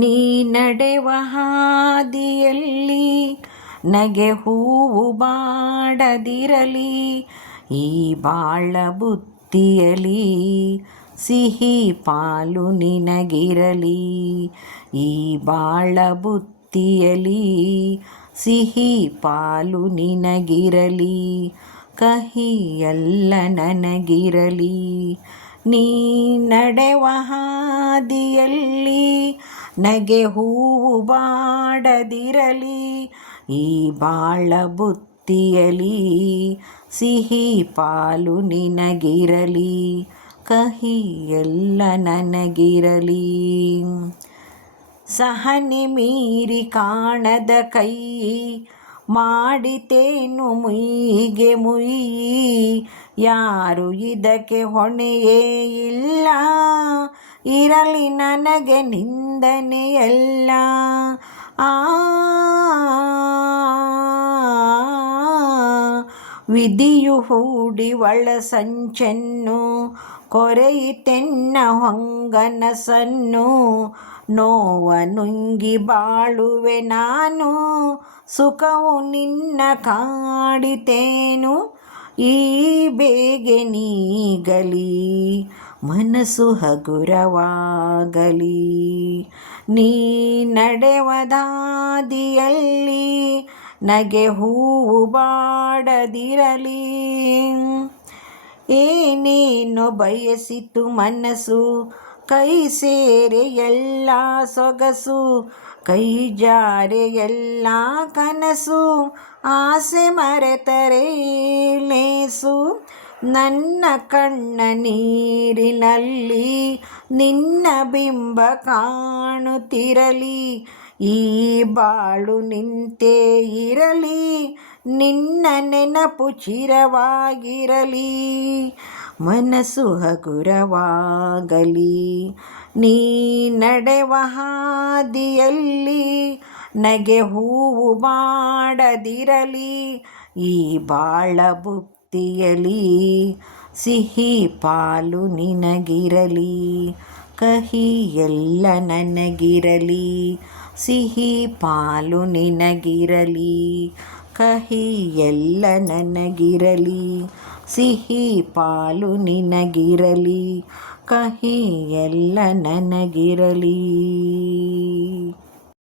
ನೀ ನಡೆವ ಹಾದಿಯಲ್ಲಿ ನಗೆ ಹೂವು ಬಾಡದಿರಲಿ, ಈ ಬಾಳ ಬುತ್ತಿಯಲಿ ಸಿಹಿ ಪಾಲು ನಿನಗಿರಲಿ. ಈ ಬಾಳ ಬುತ್ತಿಯಲಿ ಸಿಹಿ ಪಾಲು ನಿನಗಿರಲಿ, ಕಹಿ ಎಲ್ಲ ನನಗಿರಲಿ. ನೀ ನಡೆವ ಹಾದಿಯಲ್ಲಿ ನಗೆ ಹೂವು ಬಾಡದಿರಲಿ, ಈ ಬಾಳ ಬುತ್ತಿಯಲಿ ಸಿಹಿ ಪಾಲು ನಿನಗಿರಲಿ, ಕಹಿ ಎಲ್ಲ ನನಗಿರಲಿ. ಸಹನೆ ಮೀರಿ ಕಾಣದ ಕೈ ಮಾಡಿತೇನು ಮುಯ್ಯಿಗೆ ಮುಯ್ಯಿ, ಯಾರು ಇದಕ್ಕೆ ಹೊಣೆಯೇ ಇಲ್ಲ, ಇರಲಿ ನನಗೆ ನಿಂದನೆಯಲ್ಲ. ವಿಧಿಯು ಹೂಡಿ ಒಳಸಂಚನ್ನು ಕೊರೆಯಿತೆನ್ನ ಹೊಂಗನಸನ್ನು, ನೋವ ನುಂಗಿ ಬಾಳುವೆ ನಾನು, ಸುಖವು ನಿನ್ನ ಕಾಡಿತೇನು. ಈ ಬೇಗೆ ನೀಗಲಿ ಮನಸ್ಸು ಹಗುರವಾಗಲಿ, ನೀ ನಡೆವ ದಾದಿಯಲ್ಲಿ ನಗೆ ಹೂವು ಬಾಡದಿರಲಿ. ಏನೇನು ಬಯಸಿತು ಮನಸ್ಸು ಕೈ ಸೇರೆ ಎಲ್ಲ ಸೊಗಸು, ಕೈ ಜಾರೆ ಎಲ್ಲ ಕನಸು, ಆಸೆ ಮರೆತರೆ ಲೇಸು. ನನ್ನ ಕಣ್ಣ ನೀರಿನಲ್ಲಿ ನಿನ್ನ ಬಿಂಬ ಕಾಣುತ್ತಿರಲಿ, ಈ ಬಾಳು ನಿಂತೇ ಇರಲಿ, ನಿನ್ನ ನೆನಪು ಚಿರವಾಗಿರಲಿ, ಮನಸ್ಸು ಹಗುರವಾಗಲಿ. ನೀ ನಡೆವ ಹಾದಿಯಲ್ಲಿ ನಗೆ ಹೂವು ಬಾಡದಿರಲಿ, ಈ ಬಾಳ ಬುತ್ತಿಯಲಿ ಸಿಹಿ ಪಾಲು ನಿನಗಿರಲಿ, ಕಹಿ ಎಲ್ಲ ನನಗಿರಲಿ. ಸಿಹಿ ಪಾಲು ನಿನಗಿರಲಿ, ಕಹಿ ಎಲ್ಲ ನನಗಿರಲಿ. ಸಿಹಿ ಪಾಲು ನಿನಗಿರಲಿ, ಕಹಿ ಎಲ್ಲ ನನಗಿರಲಿ.